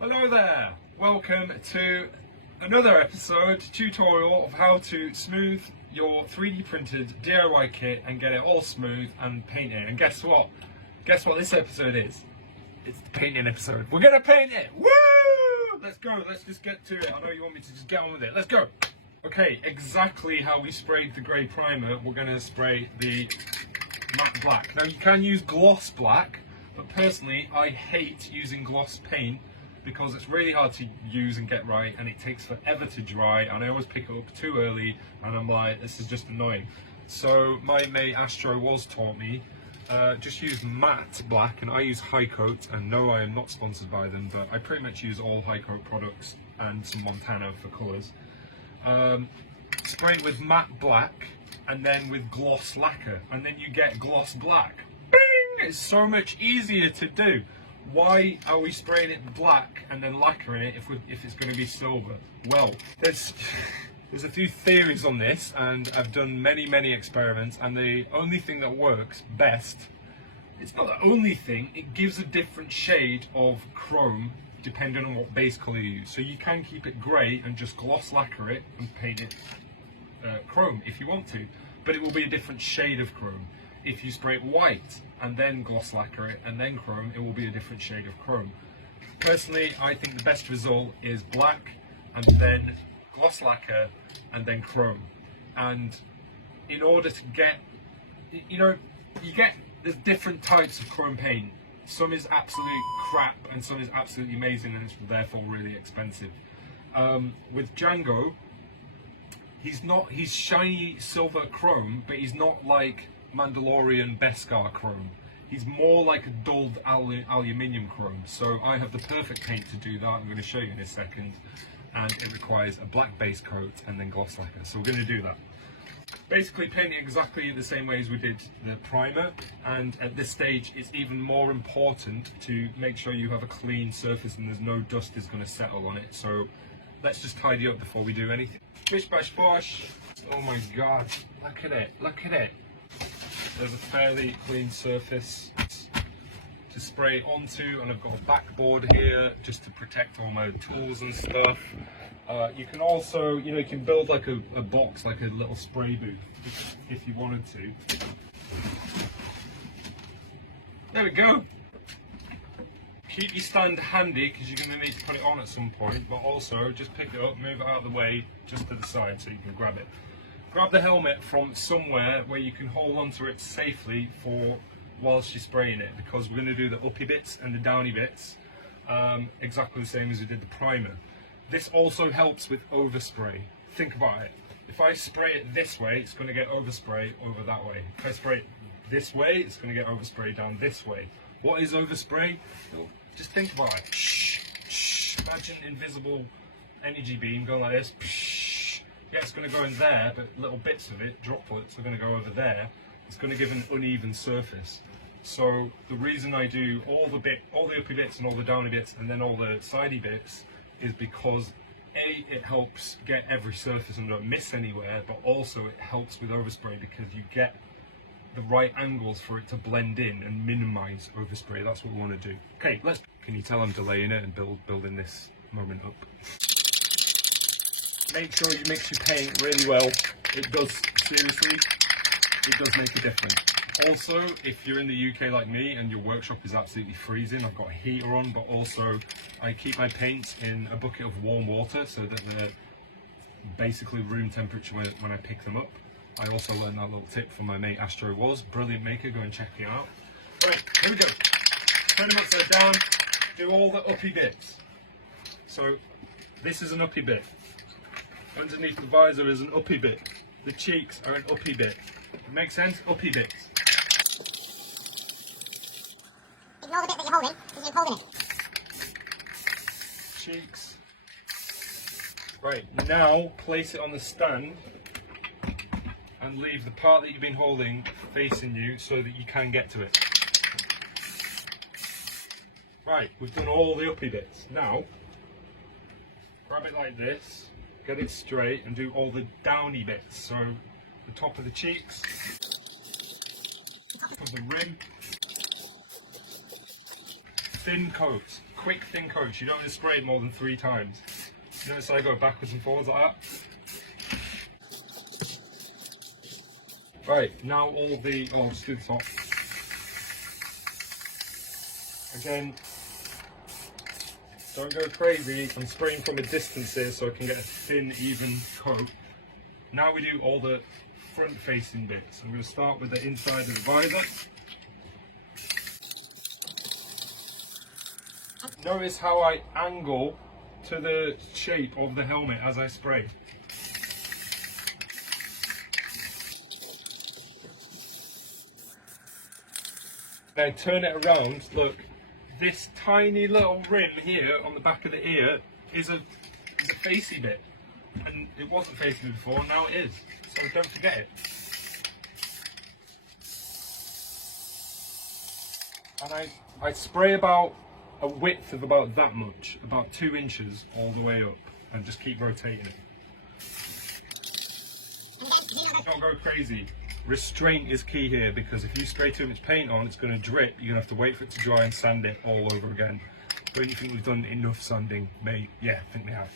Hello there, welcome to another episode tutorial of how to smooth your 3D printed DIY kit and get it all smooth and paint it. And guess what? Guess what this episode is? It's the painting episode. We're gonna paint it! Woo! Let's go, let's just get to it. I know you want me to just get on with it. Let's go! Okay, exactly how we sprayed the grey primer, we're gonna spray the matte black. Now you can use gloss black, but personally I hate using gloss paint because it's really hard to use and get right, and it takes forever to dry, and I always pick it up too early, and I'm like, this is just annoying. So my mate Astro was taught me, just use matte black, and I use High Coat, and no, I am not sponsored by them, but I pretty much use all High Coat products and some Montana for colours. Spray it with matte black, and then with gloss lacquer, and then you get gloss black. Bing! It's so much easier to do. Why are we spraying it black and then lacquering it if it's going to be silver? Well, there's a few theories on this, and I've done many experiments, and the only thing that works best, it's not the only thing, it gives a different shade of chrome depending on what base colour you use. So you can keep it grey and just gloss lacquer it and paint it chrome if you want to, but it will be a different shade of chrome. If you spray it white and then gloss lacquer it and then chrome, it will be a different shade of chrome. Personally, I think the best result is black and then gloss lacquer and then chrome. And in order to get, there's different types of chrome paint. Some is absolute crap and some is absolutely amazing, and it's therefore really expensive. With Django, he's shiny silver chrome, but he's not like Mandalorian Beskar chrome. He's more like a dulled aluminium chrome. So I have the perfect paint to do that. I'm going to show you in a second, and it requires a black base coat and then gloss lacquer. So we're going to do that. Basically painting exactly the same way as we did the primer, and at this stage it's even more important to make sure you have a clean surface and there's no dust is going to settle on it. So let's just tidy up before we do anything. Bish bash bosh. Oh my god, look at it, look at it. There's a fairly clean surface to spray onto, and I've got a backboard here just to protect all my tools and stuff. You can also, you can build like a box, like a little spray booth if you wanted to. There we go. Keep your stand handy because you're going to need to put it on at some point, but also just pick it up, move it out of the way just to the side so you can grab it. Grab the helmet from somewhere where you can hold onto it safely for whilst you're spraying it, because we're going to do the uppy bits and the downy bits exactly the same as we did the primer. This also helps with overspray. Think about it. If I spray it this way, it's going to get overspray over that way. If I spray it this way, it's going to get overspray down this way. What is overspray? Well, just think about it. Imagine invisible energy beam going like this. Yeah, it's going to go in there, but little bits of it, droplets, are going to go over there. It's going to give an uneven surface. So the reason I do all the uppy bits and all the downy bits and then all the sidey bits is because A, it helps get every surface and don't miss anywhere, but also it helps with overspray because you get the right angles for it to blend in and minimize overspray. That's what we want to do. Okay, can you tell I'm delaying it and building this moment up? Make sure you mix your paint really well. It does, seriously, it does make a difference. Also, if you're in the UK like me and your workshop is absolutely freezing, I've got a heater on, but also I keep my paints in a bucket of warm water so that they're basically room temperature when I pick them up. I also learned that little tip from my mate Astro was, brilliant maker, go and check it out. Right, here we go. Turn them upside down, do all the uppy bits. So this is an uppy bit. Underneath the visor is an uppy bit. The cheeks are an uppy bit. Make sense? Uppy bits. Ignore the bit that you're holding, because you're holding it. Cheeks. Right, now place it on the stand and leave the part that you've been holding facing you so that you can get to it. Right, we've done all the uppy bits. Now, grab it like this, get it straight, and do all the downy bits. So, the top of the cheeks, top of the rim, thin coat. quick thin coats. You don't want to spray it more than 3 times. You notice I go backwards and forwards like that? Right, now all the, oh, I'll just do the top. Again, don't go crazy. I'm spraying from a distance here so I can get a thin, even coat. Now we do all the front facing bits. I'm going to start with the inside of the visor. Notice how I angle to the shape of the helmet as I spray. Then turn it around. Look, this tiny little rim here on the back of the ear is a facey bit, and it wasn't facing before. Now it is. So don't forget it. And I spray about a width of about that much, about 2 inches all the way up, and just keep rotating it. Don't go crazy. Restraint is key here, because if you spray too much paint on, it's going to drip. You're going to have to wait for it to dry and sand it all over again. Don't you think we've done enough sanding, mate? Yeah, I think we have.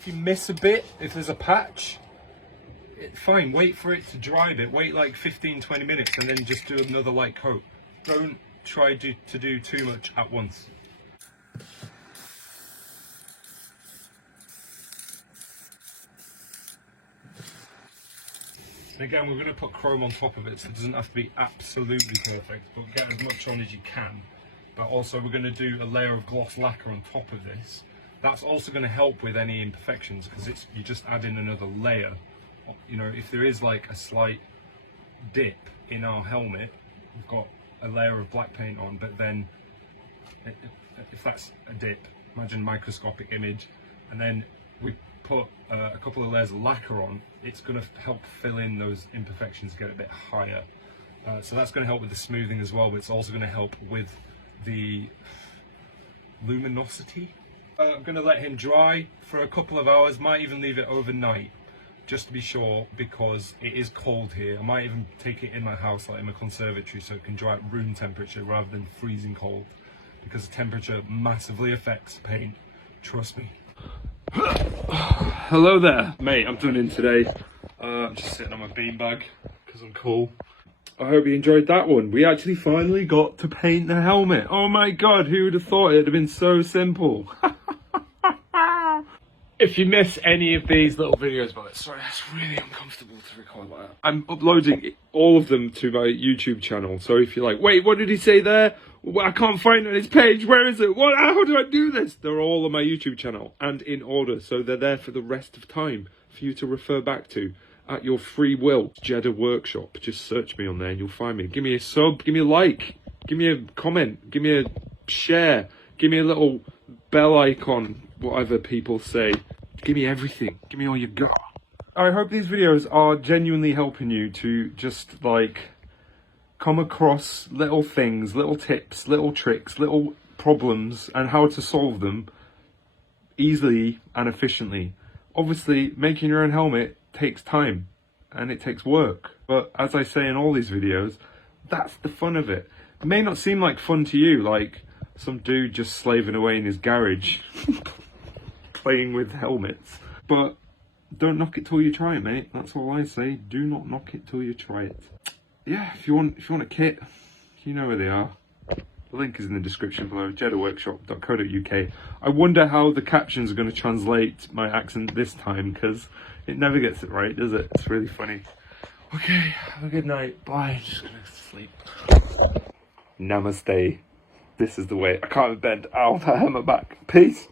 If you miss a bit, if there's a patch, fine, wait for it to dry a bit. Wait like 15-20 minutes and then just do another light coat. Don't try to do too much at once. And again, we're going to put chrome on top of it, so it doesn't have to be absolutely perfect, but get as much on as you can. But also we're going to do a layer of gloss lacquer on top of this. That's also going to help with any imperfections, because you just add in another layer. You know, if there is like a slight dip in our helmet, we've got a layer of black paint on, but then if that's a dip, imagine a microscopic image, and then we put a couple of layers of lacquer on, it's going to help fill in those imperfections, get a bit higher. So that's going to help with the smoothing as well, but it's also going to help with the luminosity. I'm going to let him dry for a couple of hours, might even leave it overnight, just to be sure, because it is cold here. I might even take it in my house, like in my conservatory, so it can dry at room temperature rather than freezing cold, because the temperature massively affects paint, trust me. Hello there, mate. I'm done in today. I'm just sitting on my beanbag because I'm cool. I hope you enjoyed that one. We actually finally got to paint the helmet. Oh my god, who would have thought it'd have been so simple? If you miss any of these little videos, but sorry, that's really uncomfortable to record like that. I'm uploading all of them to my YouTube channel. So if you're like, wait, what did he say there? I can't find it on his page. Where is it? What? How do I do this? They're all on my YouTube channel and in order. So they're there for the rest of time for you to refer back to at your free will. Jeddah Workshop. Just search me on there and you'll find me. Give me a sub. Give me a like. Give me a comment. Give me a share. Give me a little bell icon. Whatever people say. Give me everything. Give me all you got. I hope these videos are genuinely helping you to just like come across little things, little tips, little tricks, little problems, and how to solve them easily and efficiently. Obviously, making your own helmet takes time and it takes work. But as I say in all these videos, that's the fun of it. It may not seem like fun to you, like some dude just slaving away in his garage playing with helmets. But don't knock it till you try it, mate. That's all I say. Do not knock it till you try it. Yeah, if you want a kit, you know where they are. The link is in the description below, jeddahworkshop.co.uk. I wonder how the captions are going to translate my accent this time, because it never gets it right, does it? It's really funny. Okay, have a good night. Bye. Just gonna sleep. Namaste. This is the way. I can't bend. Ow, that hurt my back. Peace.